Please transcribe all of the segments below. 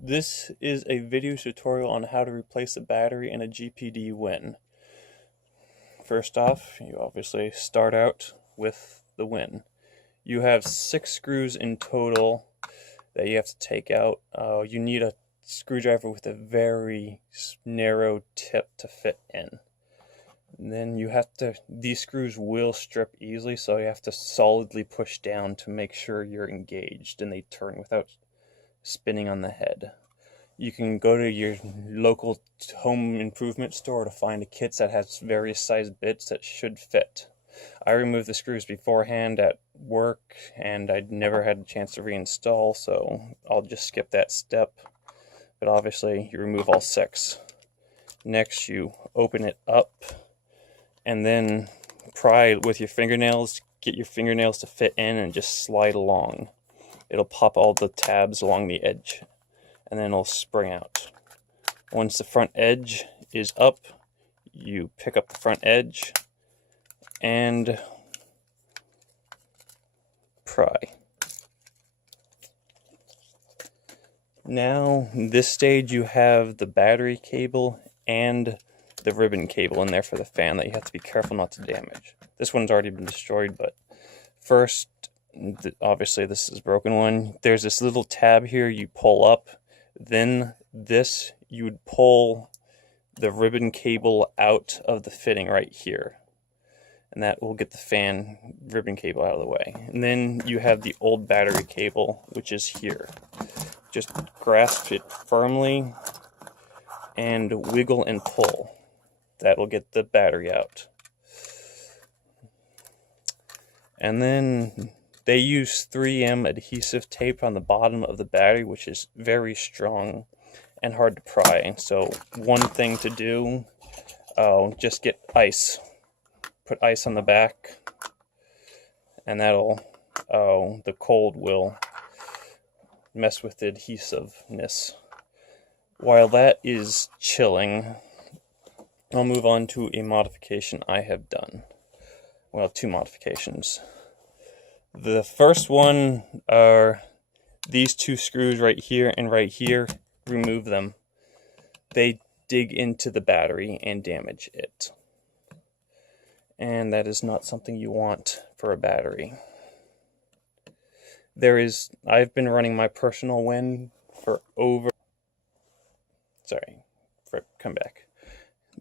This is a video tutorial on how to replace a battery in a GPD Win. First off, you obviously start out with the Win. You have 6 screws in total that you have to take out. You need a screwdriver with a very narrow tip to fit in. And then these screws will strip easily, so you have to solidly push down to make sure you're engaged and they turn without spinning on the head. You can go to your local home improvement store to find a kit that has various size bits that should fit. I removed the screws beforehand at work and I'd never had a chance to reinstall, so I'll just skip that step. But obviously you remove all 6. Next you open it up and then pry with your fingernails, get your fingernails to fit in and just slide along. It'll pop all the tabs along the edge and then it'll spring out. Once the front edge is up, you pick up the front edge and pry. Now, this stage you have the battery cable and the ribbon cable in there for the fan that you have to be careful not to damage. This one's already been destroyed, but first, obviously this is a broken one. There's this little tab here you pull up, then you would pull the ribbon cable out of the fitting right here, and that will get the fan ribbon cable out of the way. And then you have the old battery cable, which is here. Just grasp it firmly and wiggle and pull. That will get the battery out. And then they use 3M adhesive tape on the bottom of the battery, which is very strong and hard to pry. So one thing to do, just get ice. Put ice on the back, and the cold will mess with the adhesiveness. While that is chilling, I'll move on to a modification I have done. Well, 2 modifications. The first one are these 2 screws right here and right here. Remove them. They dig into the battery and damage it. And that is not something you want for a battery. I've been running my personal Win for come back.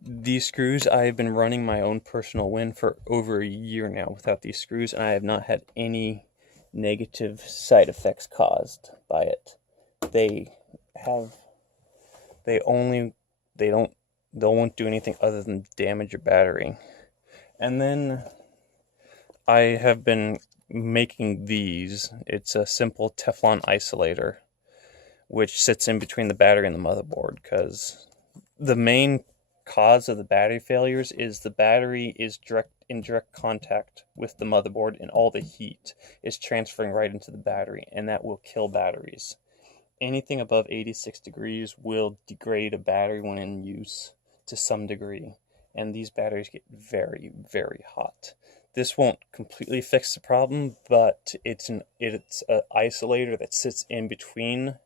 These screws, I've been running my own personal Win for over a year now without these screws, and I have not had any negative side effects caused by it. They won't do anything other than damage your battery. And then I have been making these. It's a simple Teflon isolator, which sits in between the battery and the motherboard, because the main cause of the battery failures is the battery is in direct contact with the motherboard, and all the heat is transferring right into the battery, and that will kill batteries. Anything above 86 degrees will degrade a battery when in use to some degree, and these batteries get very, very hot. This won't completely fix the problem, but it's an isolator that sits in between,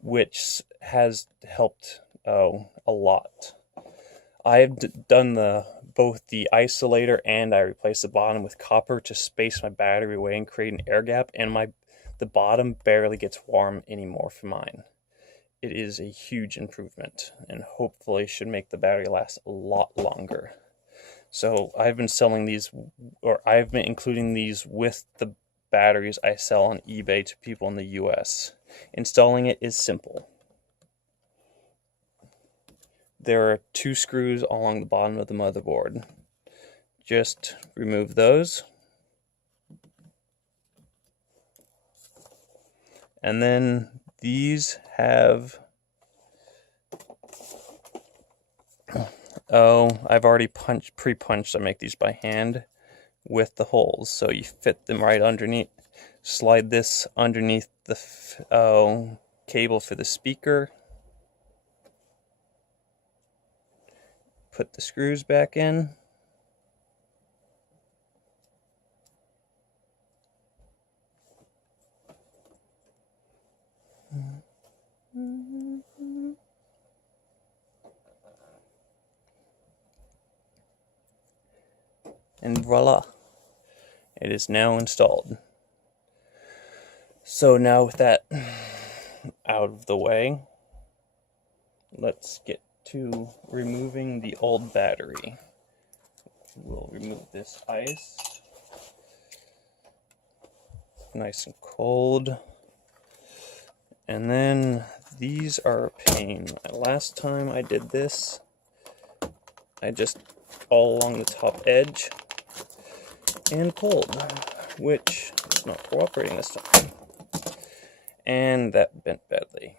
which has helped a lot. I've done both the isolator and I replaced the bottom with copper to space my battery away and create an air gap, and the bottom barely gets warm anymore for mine. It is a huge improvement and hopefully should make the battery last a lot longer. So I've been including these with the batteries I sell on eBay to people in the US. Installing it is simple. There are 2 screws along the bottom of the motherboard. Just remove those. And then these have, I've already pre-punched. I make these by hand with the holes. So you fit them right underneath. Slide this underneath the cable for the speaker. Put the screws back in. And voila, it is now installed. So now with that out of the way, let's get to removing the old battery. We'll remove this ice. Nice and cold. And then these are a pain. Last time I did this, I just all along the top edge and pulled, which is not cooperating this time. And that bent badly.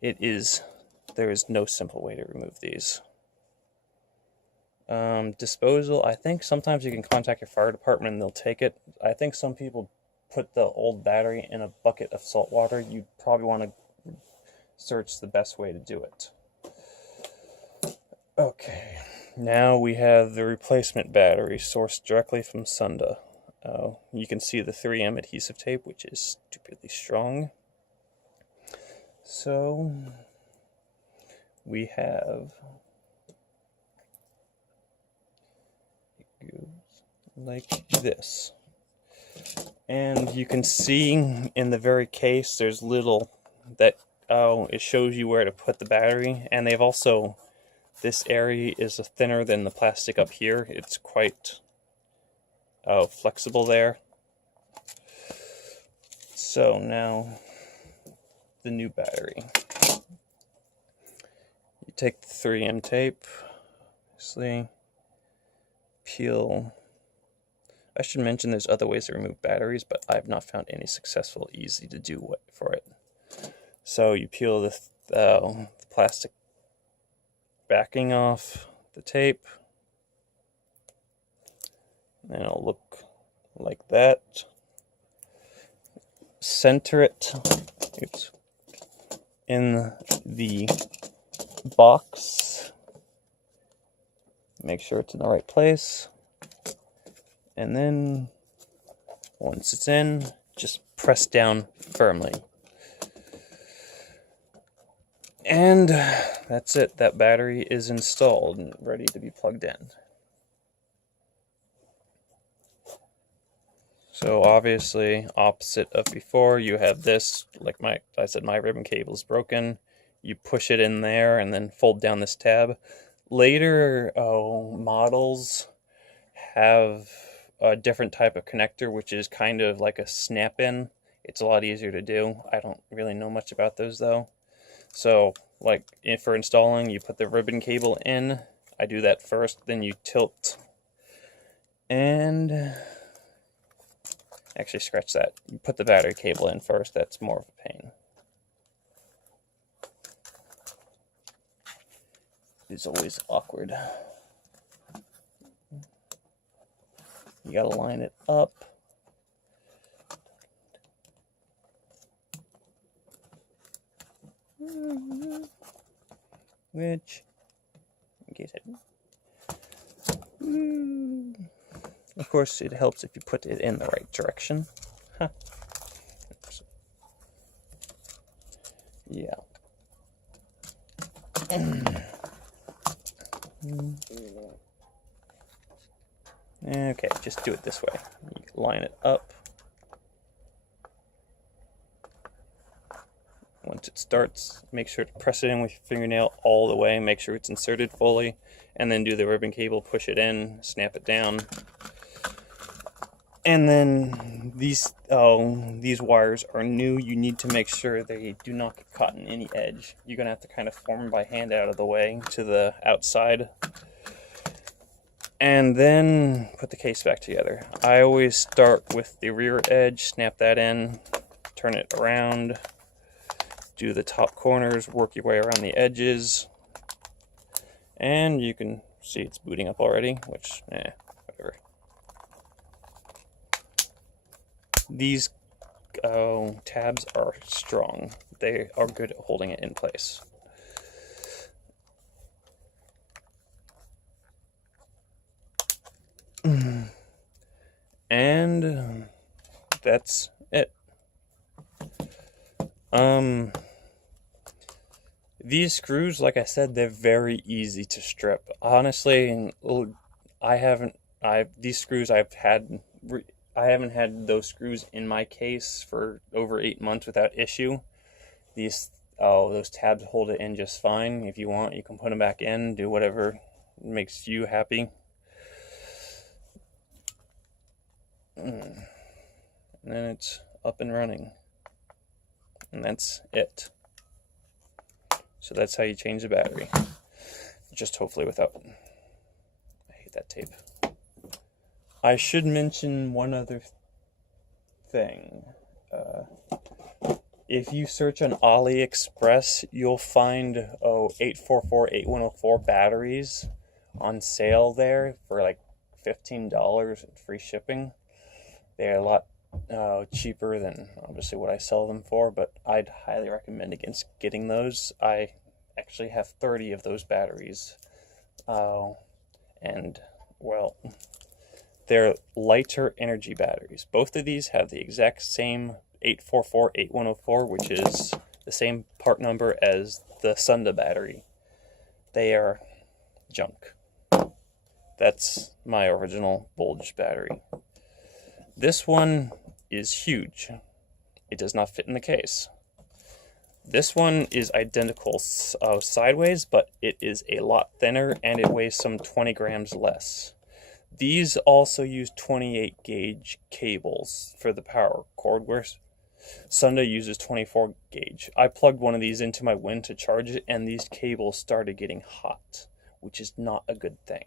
There is no simple way to remove these. Disposal, I think sometimes you can contact your fire department and they'll take it. I think some people put the old battery in a bucket of salt water. You probably want to search the best way to do it. Okay, now we have the replacement battery sourced directly from Sunda. You can see the 3M adhesive tape, which is stupidly strong. So we have, it goes like this. And you can see in the very case, there's little that, it shows you where to put the battery. And they've also, this area is thinner than the plastic up here. It's quite flexible there. So now, the new battery. You take the 3M tape, obviously, peel. I should mention there's other ways to remove batteries, but I've not found any successful, easy to do for it. So you peel the plastic backing off the tape, and it'll look like that. Center it in the box. Make sure it's in the right place. And then, once it's in, just press down firmly. And that's it. That battery is installed and ready to be plugged in. So obviously, opposite of before, you have this, like I said, my ribbon cable is broken. You push it in there and then fold down this tab. Later models have a different type of connector, which is kind of like a snap-in. It's a lot easier to do. I don't really know much about those though. So, like, for installing, you put the ribbon cable in. I do that first, then you tilt. And actually, scratch that. You put the battery cable in first. That's more of a pain. It's always awkward. You gotta line it up. Which, in case of course, it helps if you put it in the right direction. Huh. Yeah. Okay, just do it this way. You line it up. Once it starts, make sure to press it in with your fingernail all the way, make sure it's inserted fully, and then do the ribbon cable, push it in, snap it down. And then these wires are new. You need to make sure they do not get caught in any edge. You're going to have to kind of form them by hand out of the way to the outside. And then put the case back together. I always start with the rear edge, snap that in, turn it around, do the top corners, work your way around the edges, and you can see it's booting up already, which, whatever. These tabs are strong. They are good at holding it in place. And that's it. These screws, like I said, they're very easy to strip. Honestly, I haven't these screws I've had. I haven't had those screws in my case for over 8 months without issue. Those tabs hold it in just fine. If you want, you can put them back in, do whatever makes you happy. And then it's up and running. And that's it. So that's how you change the battery. Just hopefully without... I hate that tape. I should mention one other thing. If you search on AliExpress, you'll find 844, 8104 batteries on sale there for like $15 and free shipping. They're a lot cheaper than obviously what I sell them for, but I'd highly recommend against getting those. I actually have 30 of those batteries. And, well, they're lighter energy batteries. Both of these have the exact same 844, 8104, which is the same part number as the Sunda battery. They are junk. That's my original Bulge battery. This one is huge. It does not fit in the case. This one is identical sideways, but it is a lot thinner and it weighs some 20 grams less. These also use 28 gauge cables for the power cord, where Sunda uses 24 gauge. I plugged one of these into my Win to charge it, and these cables started getting hot, which is not a good thing.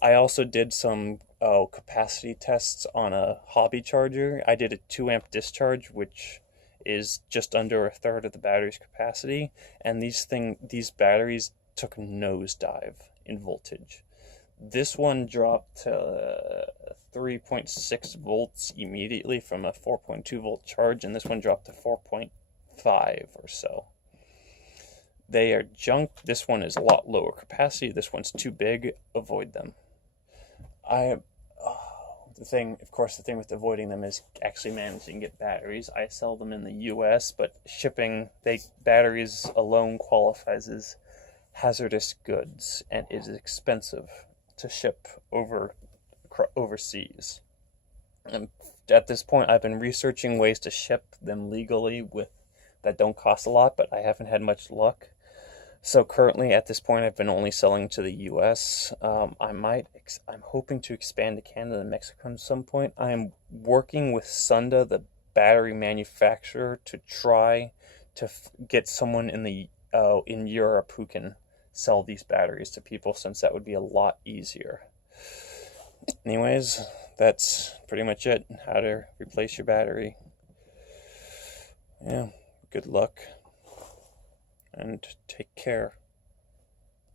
I also did some capacity tests on a hobby charger. I did a 2 amp discharge, which is just under a third of the battery's capacity, and these batteries took a nosedive in voltage. This one dropped to 3.6 volts immediately from a 4.2 volt charge, and this one dropped to 4.5 or so. They are junk. This one is a lot lower capacity. This one's too big. Avoid them. The thing with avoiding them is actually managing to get batteries. I sell them in the US, but shipping batteries alone qualifies as hazardous goods and is expensive to ship overseas. And at this point, I've been researching ways to ship them legally that don't cost a lot, but I haven't had much luck. So currently, at this point, I've been only selling to the U.S. I'm hoping to expand to Canada and Mexico at some point. I'm working with Sunda, the battery manufacturer, to try to get someone in Europe who can sell these batteries to people, since that would be a lot easier. Anyways, that's pretty much it. How to replace your battery. Yeah, good luck and take care.